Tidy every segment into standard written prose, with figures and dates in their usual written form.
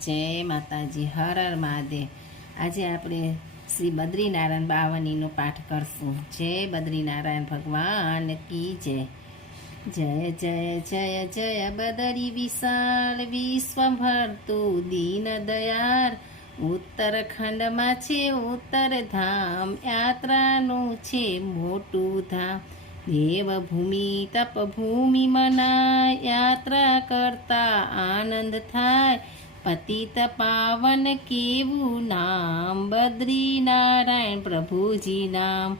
જય માતાજી, હર હર મહાદેવ। આજે આપણે શ્રી બદ્રીનારાયણ બાવનીનો પાઠ કરશું। જય બદ્રીનારાયણ ભગવાન કી જય। જય જય જય જય બદરી વિશાળ વિશ્વભરતું દીન દયાળ। ઉત્તરખંડમાં છે ઉત્તરધામ, યાત્રાનું છે મોટું ધામ। દેવભૂમિ તપભૂમિ મનાય, યાત્રા કરતા આનંદ થાય। પતિત પાવન કેવું નામ, બદ્રીનારાયણ પ્રભુજી નામ।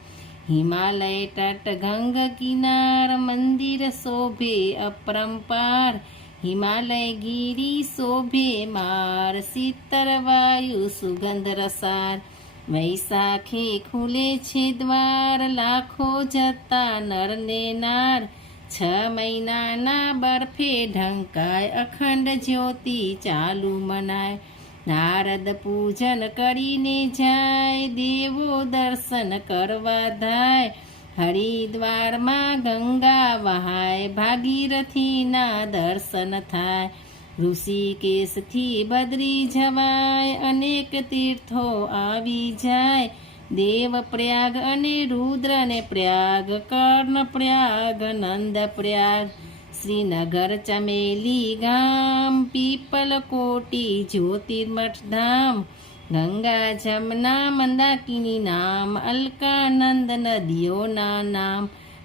હિમાલય તટ ગંગ કિનાર, મંદિર શોભે અપરંપાર। હિમાલય ગીરી શોભે માર, શીતળ વાયુ સુગંધ રસાર। વૈશાખે ખુલે છે દ્વાર, લાખો જતા નર ને નાર। 6 મહિનાના બરફે ઢંકાય, અખંડ જ્યોતિ ચાલુ મનાય। નારદ પૂજન કરીને જાય, દેવો દર્શન કરવા ધાય। હરિદ્વારમાં ગંગા વહાય, ભાગીરથીના દર્શન થાય। ઋષિકેશથી બદરી જવાય, અનેક તીર્થો આવી જાય। દેવ પ્રયાગ અને રુદ્ર ને પ્રયાગ, કર્ણ પ્રયાગ નંદ પ્રયાગ। શ્રીનગર ચમેલી ગામ, પીપલકોટી જ્યોતિર્મઠ ધામ। ગંગા જમના મંદાકિની નામ, અલકાનંદ નદીઓના નામ।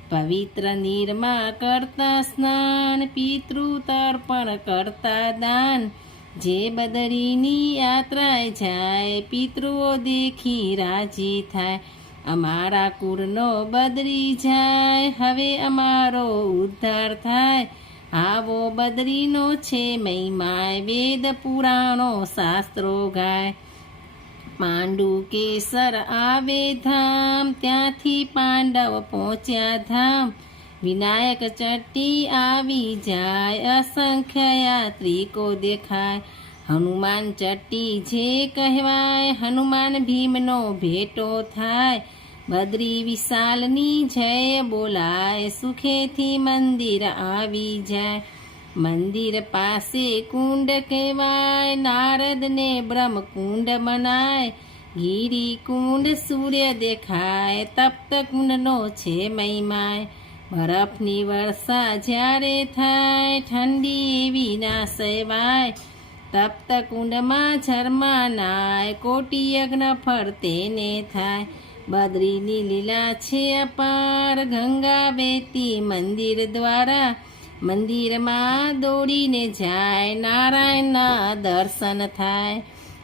પવિત્ર નીરમાં કરતા સ્નાન, પિતૃ તર્પણ કરતા દાન। જે બદરીની યાત્રાએ જાય, પિતૃઓ દેખી રાજી થાય। અમારા કુળનો બદરી જાય, હવે અમારો ઉદ્ધાર થાય। આવો બદરીનો છે મહિમાય, વેદ પુરાણો શાસ્ત્રો ગાય। પાંડુ કેસર આવે ધામ, ત્યાંથી પાંડવ પહોંચ્યા ધામ। વિનાયક ચટ્ટી આવી જાય, અસંખ્ય યાત્રિકો દેખાય। હનુમાન ચટ્ટી જે કહેવાય, હનુમાન ભીમનો ભેટો થાય। બદ્રી વિશાલની જય બોલાય, સુખેથી મંદિર આવી જાય। મંદિર પાસે કુંડ કહેવાય, નારદને બ્રહ્મકુંડ મનાય। ગિરી કુંડ સૂર્ય દેખાય, તપ્ત કુંડનો છે મહિમાય। બરફની વર્ષા જ્યારે થાય, ઠંડી એવી ના સહેવાય। તપ્ત કુંડમાં ઝરમા નાય, કોટી યજ્ઞ ફરતે ને થાય। બદ્રીની લીલા છે અપાર, ગંગા વહેતી મંદિર દ્વારા। મંદિરમાં દોડીને જાય, નારાયણના દર્શન થાય।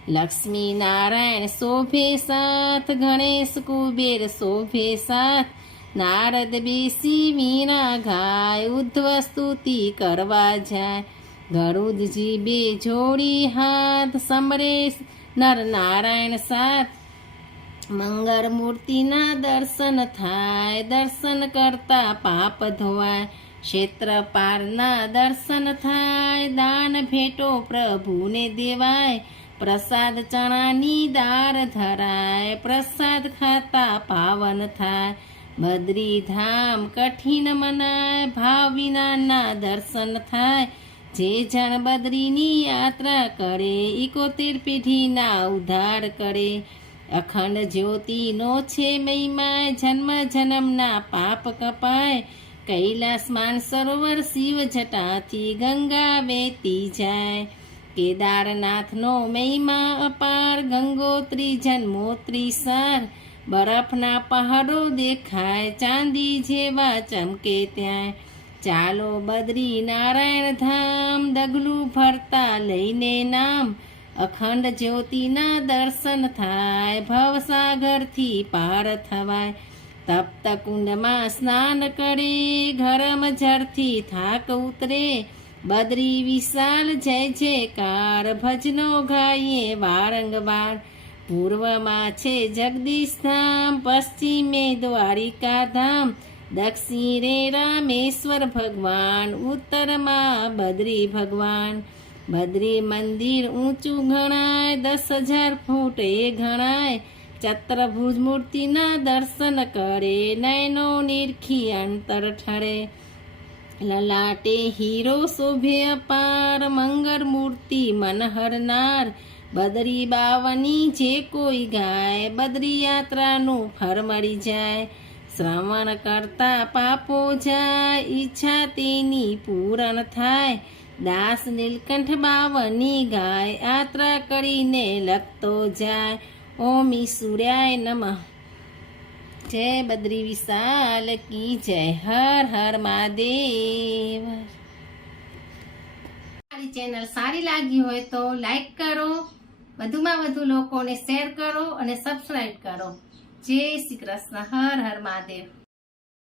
લક્ષ્મી નારાયણ શોભે સાથ, ગણેશ કુબેર શોભે સાથ। નારદ બેસી વીણા ગાય, ઉદ્ધવ સ્તુતિ કરવા જાય। ગરુડજી બે જોડી હાથ, સમરેશ નર નારાયણ સાથ। મંગળ મૂર્તિના દર્શન થાય, દર્શન કરતા પાપ ધોવાય। ક્ષેત્રપાળના દર્શન થાય, દાન ભેટો પ્રભુને દેવાય। પ્રસાદ ચણાની દાળ ધરાય, પ્રસાદ ખાતા પાવન થાય। બદ્રીધામ કઠિન મનાય, ભાવ વિનાના દર્શન થાય। જે જણ બદ્રીની યાત્રા કરે, 71 પેઢીના ઉદ્ધાર કરે। અખંડ જ્યોતિનો છે મહિમા, જન્મ જન્મના પાપ કપાય। કૈલાસ માનસરોવર શિવ જટાથી, ગંગા વહેતી જાય। કેદારનાથનો મહિમા અપાર, ગંગોત્રી જન્મોત્રી સાર। બરફના પહાડો દેખાય, ચાંદી જેવા ચમકે ત્યાં। ચાલો બદ્રી નારાયણ ધામ, ડગલું ભરતા લઈને નામ। અખંડ જ્યોતિના દર્શન થાય, ભવસાગરથી પાર થવાય। તપ્ત કુંડમાં સ્નાન કરે, ગરમ જળથી થાક ઉતરે। બદ્રી વિશાલ જય જયકાર, ભજનો ગાઈએ વારંવાર। પૂર્વમાં છે જગદીશ ધામ, પશ્ચિમે દ્વારિકા ધામ। દક્ષિણે રામેશ્વર ભગવાન, ઉત્તરમાં બદ્રી ભગવાન। બદ્રી મંદિર ઊંચું ગણાય, 10,000 ફૂટ એ ગણાય। ચતુર્ભુજ મૂર્તિના દર્શન કરે, નયનો નિરખી અંતર ઠરે। લલાટે હીરો શોભે અપાર મંગળ મૂર્તિ મનહરનાર બદરી બાવની જે કોઈ ગાય બદરી યાત્રાનું ફળ મળી જાય શ્રવણ કરતા પાપો જાય ઈચ્છા તેની પૂરણ થાય દાસ નીલકંઠ બાવની ગાય યાત્રા કરીને લખતો જાય ઓમ સૂર્યાય નમઃ જય બદ્રી વિશાલ કી જય હર હર મહાદેવ મારી ચેનલ સારી લાગી હોય તો લાઈક કરો વધુમાં વધુ લોકોને શેર કરો અને સબસ્ક્રાઇબ કરો જય શ્રી કૃષ્ણ હર હર મહાદેવ